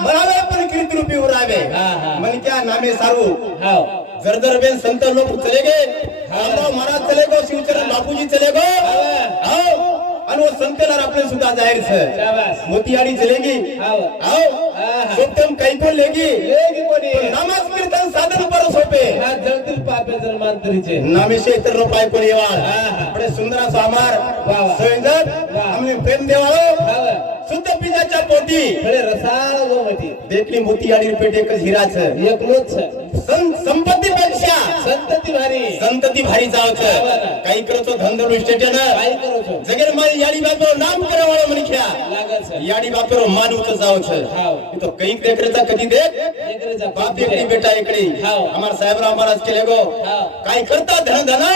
म्हणावे पण कीर्ती रूपी उरावे मन क्या नामे सारू. जर जर बेन संत लोग चले गए रामराव महाराज चले गो शिवचरण बापूजी चले गो. आओ संत आपले सुद्धा जाहीर सर मोतीहारी चलेगी आओ सोपतम काही कोण? लेगी लेगी कीर्तन साधन पर सोपे. जगतील पापे जन्मान तरीचे नामेशे इतर रोपाय कोणी येवाळ अपने सुंदरा सामार संजत हमने प्रेम देवाळो. शुद्ध पोटी. खरे रसाळ गोमती. देखली मोती आणि पेट एकच हिराच एकलोच संपत्ती पेक्षा संतती भारी. संतती भारी जावच. काही करतो धंदो विष्टेटन जगेर मन याडी बापरो नाम करवाळो मनिख्या याडी बापरो मानूच जावच. तो काही देखरेचा कधी देख बाप एकडी बेटा एकडी हमार साहेबराव महाराज केले गो. काय करता धन धना?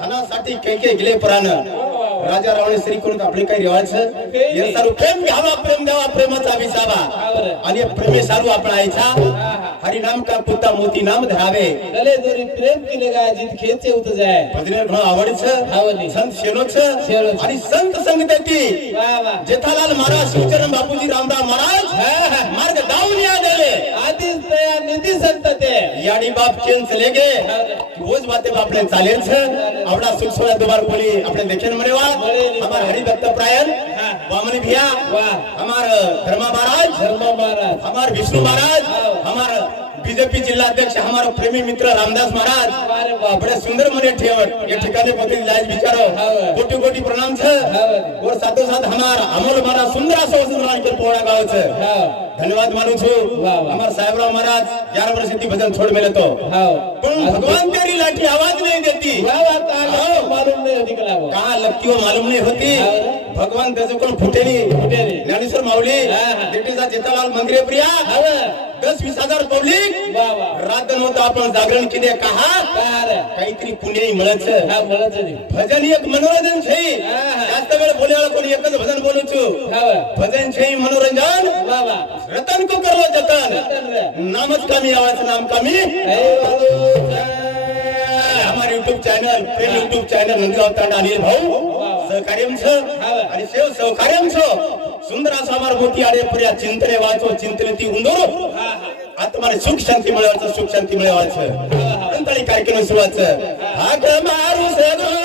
धनासाठी काही काही गेले प्राण. हो. राजा रावळे श्री करून आपले काही रिवाज हे सारू प्रेम घ्यावा प्रेम द्यावा प्रेमाचा विसावा. आणि प्रेमे सारू आपण आयचा हरिनाम का पुता मोती नाम धरावे. गले दोरी प्रेम केले गा जित खेचे उत जाय. भजने म्हणून आवडच आवडली संत शेरोच आणि संत संगती जेठालाल महाराज शिवचरण बापूजी रामदास महाराज मार्ग दाऊनिया देले दिले दया निधि निधी संत ते. याडी बाप चेन चले गे. रोज बाते बापने चालेल. आवडा सुख सोया दुबार बोली. आपण देखील म्हणेवा हमार हरि भक्त प्रायन वामन भैया हमार धर्मा महाराज धर्मा महाराज। हमार विष्णु महाराज हमार बीजेपी जिल्हा अध्यक्ष हमारा प्रेमी मित्र रामदास महाराज बड़े सुंदर मने ठिकाने प्रणाम और साथो साथ हमार अमोल महाराज सुंदर पोड़ा गाव छ धन्यवाद मानू छु। हमार साहेबराव महाराज 11 वर्ष की भजन छोड़ मेले तो। भगवान तेरी लाठी आवाज नहीं देती। वाह वाह मालूम कहा लगती हो मालूम नहीं होती. भगवान त्याचं कोण फुटेली? फुटेली. ज्ञानेश्वर माऊली. दिंडीचा जेठालाल मंदिरे प्रिया. दस वीस हजार पब्लिक. रातन होतं आपण जागरण केले कहा? काहीतरी पुणे मिळत हा भजन एक मनोरंजन छै. जास्त वेळ बोलायला कोणी एकच भजन बोलू છું हाव भजन छै मनोरंजन. रतन को करलो जतन. नामच कामी आवाज नाम कामी युट्यूब चॅनल ते युट्यूब चॅनल नंदगाव तांडा अनिल भाऊ सहकार्यम आणि शेव सहकार्यम सुंदर असा मोठी आरे पर्या चिंतने वाचो चिंतने ती उंदरो. आता सुख शांती मिळवायचं सुख शांती मिळवायचं. कार्यक्रम सुरुवात हा मारू सगळं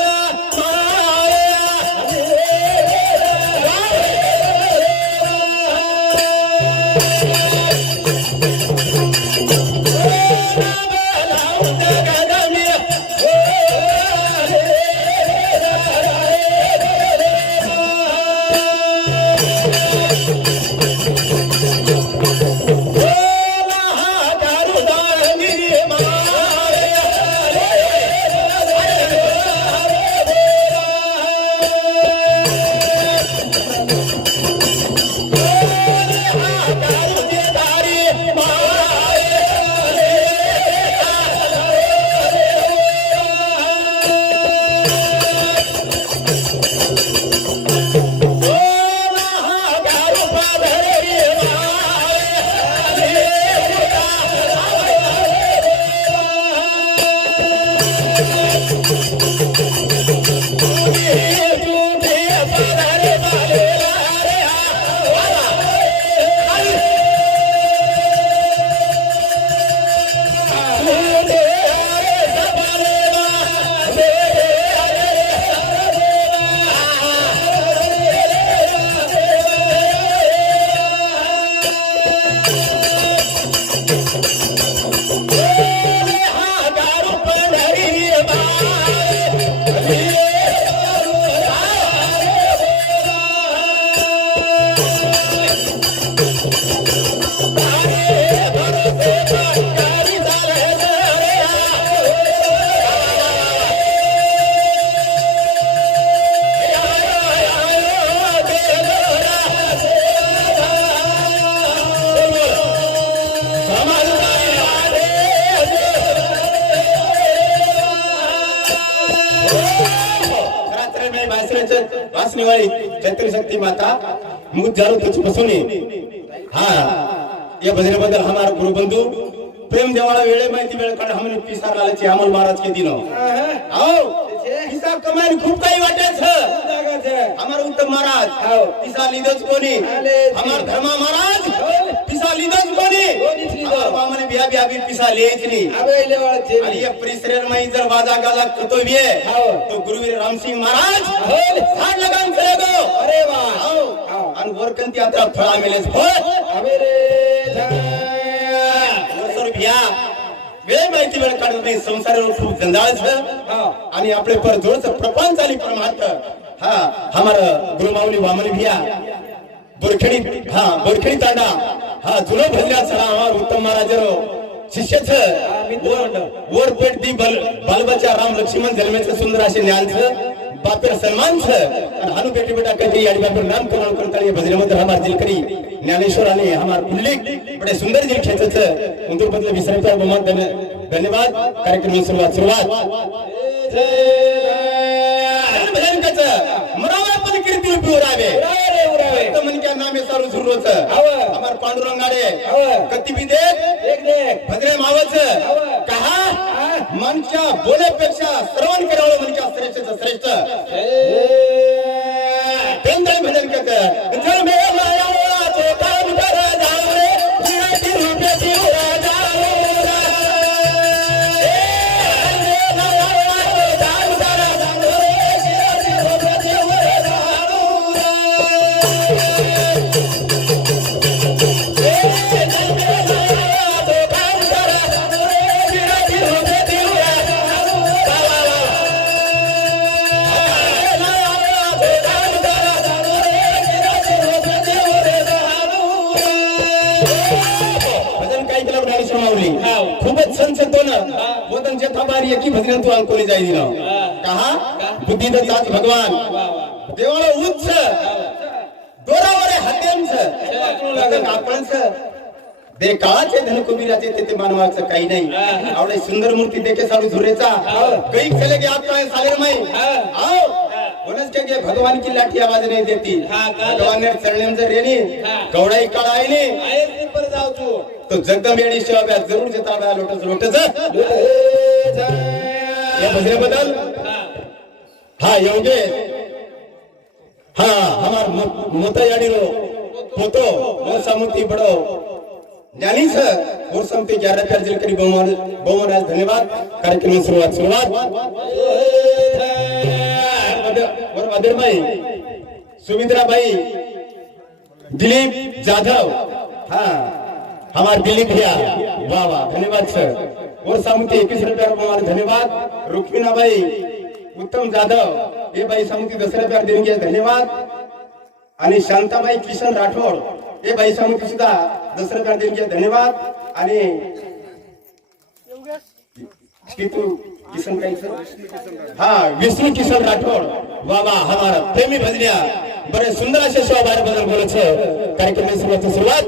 कार्यमय भासऱ्याचे वासनिवाळी छत्रशक्ती माता मुद जाणू त्याची बसवणे. हा या भजनाबद्दल हमार गुरुबंधू प्रेम देवाला वेळे माहिती वेळ काढ हमने पिसार लालाची अमल महाराज के दिनो. हिसाब कमाई खूप काही वाटायचं. लिदच कोणी आले. हमार धर्मा महाराज होय. पिसा लिदच कोणी कोणीच लिदं. हमार बामने बिया बिया बी पिसा लेच नी आवे लेवाळचे आणि या परिसरेर मै जर वाजा गाजा करतो बिये हाव. तो गुरुवीर रामसिंग महाराज होय. झाड लगान चलेगो अरे वा हाव. हाव. आणि वरकंती आता फळा मेलेच फळ आवे रे. सर भिया वेळ माहिती वेळ काढत नाही संसारावर खूप जंजाळ. आणि आपले पर जोरच प्रपंच झाली परमार्थ हा हमार गुरुमावली वामन भिया बुरखड़ी हाँ बुरखड़ी तांडा हाँ जुलो भरल्या सरा हमार उत्तम महाराज रो शिष्य छ मित्र मंडळ. पेट दी बल बालबच्चा राम लक्ष्मण जन्मेचं सुंदर असे ज्ञान छ बापर सन्मान छ आणि हानु बेटी बेटा कधी याडी बापर नाम कमाल करता भजन भजनेमध्ये हमार दिल करी ज्ञानेश्वर आने हमार पुल्लिक बडे सुंदर जी खेच छ उंदूर बदले विसरता बहुत धन्यवाद कार्यक्रम में शुरुआत सुरुवात भजन कच कीर्ती रूपी उरावे उरावे उरावे. फक्त मनक्या नामे सारू झुरलोच हाव. हमार पांडुरंगाडे हाव. कत्ती बी देख देख देख भद्रे मावच. कहा हा. मनच्या बोलेपेक्षा श्रवण करावं मनच्या श्रेष्ठ श्रेष्ठ भजन कच जर मे हात्यांच आपणच दे काळाचे धन कुबीराचे ते ते मानवाचं काही नाही. आवडे सुंदर मूर्ती देखे साडू झुरेचा. कई चले गे आपका सालेर मई. आओ बोनस के भगवान की लाठी आवाज नहीं देती. हाँ, भगवान ने चढ़ने रेनी हाँ. कवड़ाई कड़ाई ने मी पर जाऊ तू. तो जगदम येडी सेवा ब्या जरूर ब्या लोटस लोटस. या भजनेबद्दल हा. हा योगेश हा हमार मो- मोता याडी रो होतो. मोसा मोती बडो. ज्ञानी सर और समती ग्यारह प्यार जिल करी बहुमान बहुमान धन्यवाद. कार्यक्रम में शुरुआत शुरुआत और अदर भाई सुमित्रा भाई दिलीप जाधव. हाँ. हमारे दिलीप भैया. वाह वाह धन्यवाद सर. और सामुती इक्कीस रुपया हमारे धन्यवाद. रुक्मिना भाई उत्तम जाधव. ये बाई सामुती दस रुपया देणगी धन्यवाद. आणि शांताबाई किशन राठोड हे बाई सामुती सुद्धा दसरा रुपया धन्यवाद. आणि किशन हा विष्णू किशन राठोड बाबा वा हमारा प्रेमी भजनिया. बरे सुंदर असे शिवाय बाहेर बदल बोलायचं कार्यक्रमाची सुरुवात.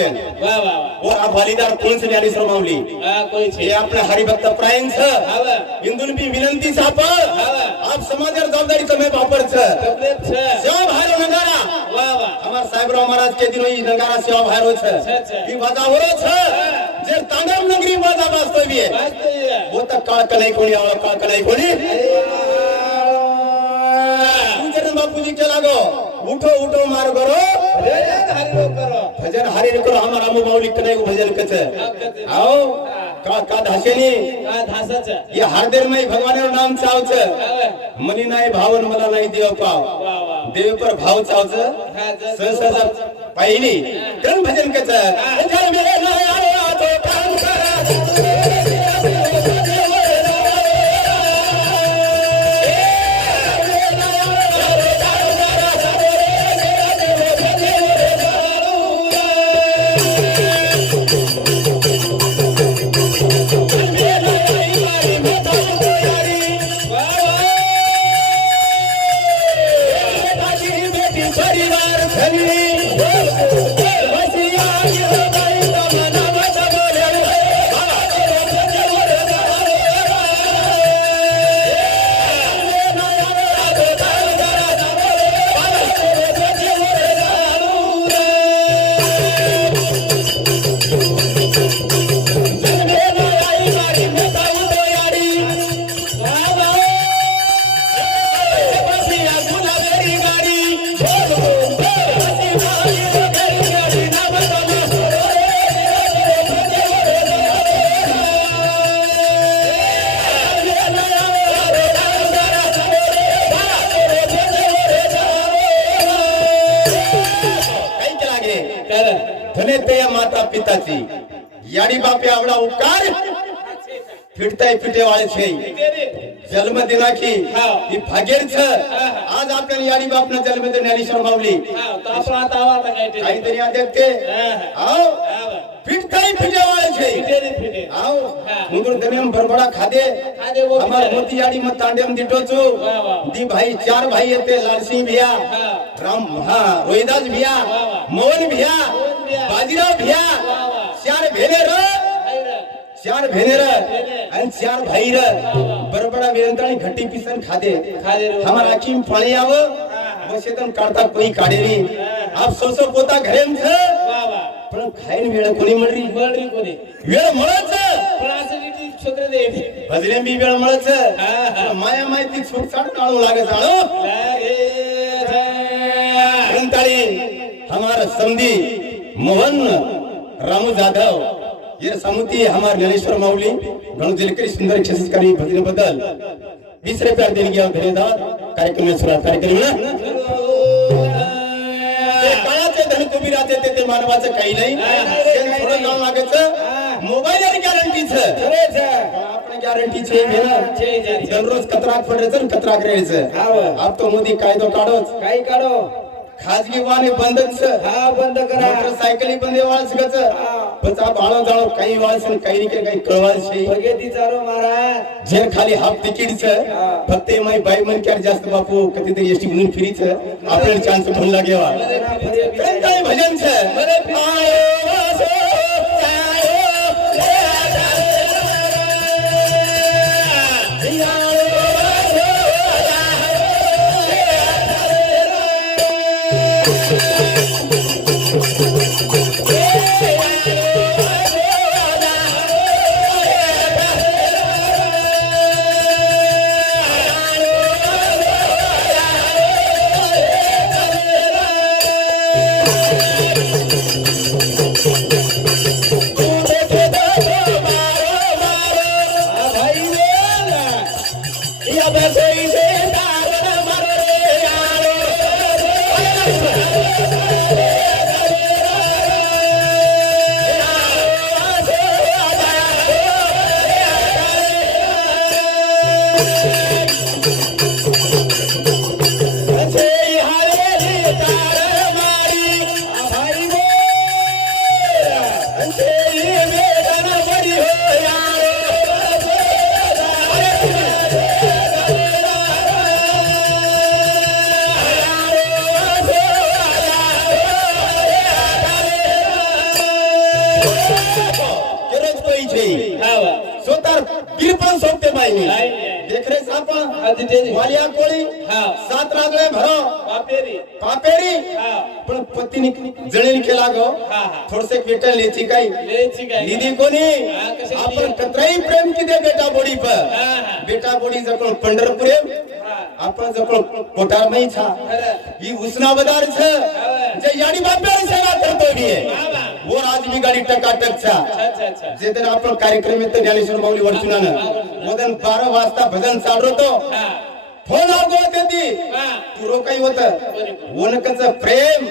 गे आज समाज वा वा वा और आप वालीदार कौन से न्यारी माऊली हा कोई हे छे आपले हरिभक्त प्रायंच हावा इंदून बी विनंती साप आप समाजर जबाबदारी तुम्ही वापरच तकलीफ छे सेवा बाहेर नगारा वा वा हमार साहेबराव महाराज के दिन ई नगारा सेवा बाहेर हो छ छ, छ. ई बजावरो छ जे तांडव नगरी माझा वास्तव्य आहे वास्तव्य होता काळक नाही कोणी आवळ काळक नाही कोणी पूजन बापूजी के लागो उठो उठो मार करो भजन हरिलो करो भजन हरि करो हमारा मुबावली कने को भजन कच आओ का का धाशेनी का धासाचं ये हरदेर में भगवान नाम चावच हा, मनी नाही भावन मला नाही देव पाव। वा देव पर भाव चावच हा, जर- सहसा पहिली। करण भजन कच जल मेरे नाही तो काम करा कर धने ते या माता पिताची याडी बापे आवडा उपकार? फिरताय फिटे छे जन्म दिला की हा. भागेरच. आज आपल्याला याडी बापनं जन्म दे ज्ञानेश्वर माऊली ते काहीतरी आदेत फिटताय फिटे वाळे छे फिटे रे फिटे आओ. मुंगुर दनेम बरबडा खादे खादे वो हमार बिचारे. मोती तांडेम वा, वा. दी भाई चार भाई येते लालसिंह भिया. राम हा रोहिदास भिया. मोहन भिया. बाजीराव भिया. चार भेने र रे. चार भेने. आणि चार भाईर बरबडा वेरंताळी घट्टी पिसन खादे खादे रे. हमारा अकीम पाणी आव बसेतन काढता कोणी काढेरी आप सोसो पोता घरेन छ पण खाईन वेळ कोणी म्हणरी बळरी कोणी. वेळ पण असं दे बी वेळ. माया माहिती छूटछाट काढू लागे जाणो लागे था. रंताळी हमारा समधी मोहन रामू जाधव ये समुती हमार ज्ञानेश्वर माऊली गणू दिलकरी सुंदर यशस्वी भजन बदल वीस रुपया देणगी आहे धन्यवाद. कार्यक्रम में सुरुवात कार्यक्रम ना? धन कुबीराचे ते ते मानवाचं काही नाही. थोडं जाऊन लागायचं. मोबाईल आणि गॅरंटीच. आपण गॅरंटीचे. दररोज कचराक पडायचं राहायचं. हाव. आप तो मोदी कायदो काढोच. काही काढो. खाजगी वाहने बंदच हा बंद करा. मोटरसायकली बंदे वाळस गच पण जाळो काही वाळस काही नाही काही कळवाळस बघेती महाराज. खाली हाफ तिकीटच फक्त माई बाई मन जास्त बापू कधीतरी एसटी म्हणून फिरीच. आपल्याला चान्स म्हणला घेवा आपण आधी ते वालिया कोळी हा. सात लागले भरो. बापेरी कापेरी? हा. पण पतीने जळील केला गो. थोडसे पेटल लेची काही. निधी कोणी? आपण? कत्राई प्रेम किती बेटा बोडी पर बेटा बोडी जवळ पंढरपुरे? हा. आपण जवळ कोटार मै छा ही उस्नाबदार छ. जे याडी बाप्यारी सेवा करतो बी वा वा. वो आज मी गाडी टकाटक छा अच्छा अच्छा जे तर आपण कार्यक्रम येतो ज्ञानेश्वर माऊली वर्तुनानं मदन बारा वाजता भजन चालवतो. फोन लागो होती हा. तू रोकाई होत. बरोबर. ओनकच प्रेम.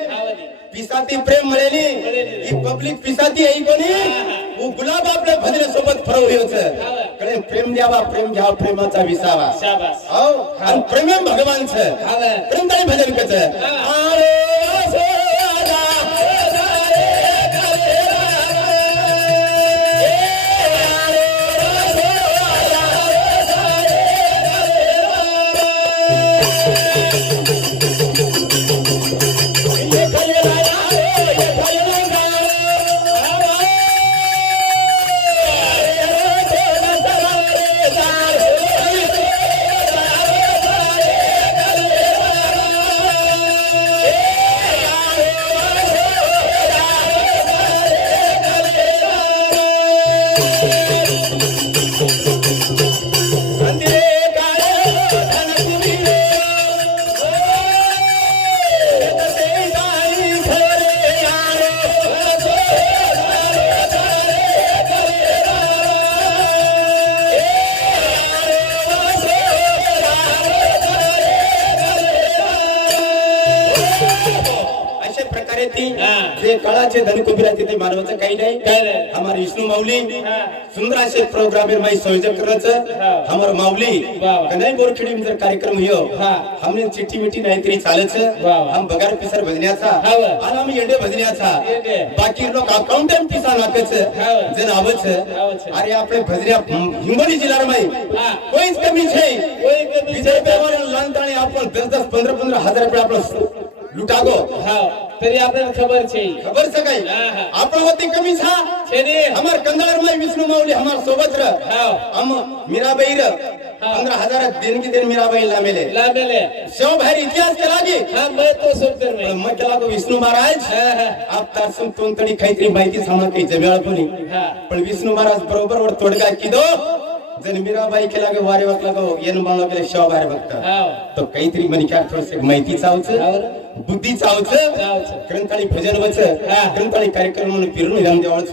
पिसाती प्रेम मिळेली मिळेली. ही पब्लिक पिसाती आहे कोणी? वो गुलाब आपल्या भजने सोबत फरवली होत. कडे प्रेम द्यावा प्रेम घ्यावा प्रेमाचा विसावा. हो. आणि प्रेम भगवान छ वा. प्रेम तरी भजन कच. अशा कोई कबीरा तिथे मानवाचं काही नाही. काय नाही. हमार विष्णु माऊली सुंदर से प्रोग्राम में संयोजक करच हमार माऊली कन्हैया गोरखड़ी में कार्यक्रम हो. हमने चिट्ठी मिट्टी नहीं तरी चालच हम बगार पिसर भजण्याचा. आणि आम्ही एंडे भजण्याचा. बाकी लोक अकाउंटंट पिसा नाकच जन आवच अरे आपले भजण्या हिंगोली जिल्हा में कोई कमी छे विजय पेवर लांताणी आपण 10 10 15 15 हजार रुपये आपण લૂટાગો हा तरी आपल्याला खबर છે ખબર છે કઈ હા, હા. આપણો હોતી કમી છા છે ને અમાર કંદારમાં વિષ્ણુ માઉલી અમાર સોબત ર हा हम मीराबाई र पंद्रह हजार दिन की दिन मीराबाई लामेले लांबेले शेव बाहेर इतिहास केला की हा मैं तो सोबतर पण नाही मग केला तो विष्णू महाराज हा हा आप तारसून तोंतडी काहीतरी माहिती सांगा काही जमेळ कोणी हा पण विष्णू महाराज बरोबर वर तोडगा किदो जन मीराबाई केला गे वारे वाकला गो येन माळो गेले शेव बाहेर बघता हा तो काहीतरी म्हणे काय थोडस माहिती चावच हावर. बुद्धी चावच. ग्रंथाळी भजन वच हा. ग्रंथाळी कार्यक्रम म्हणून फिरून जाऊन देवाळच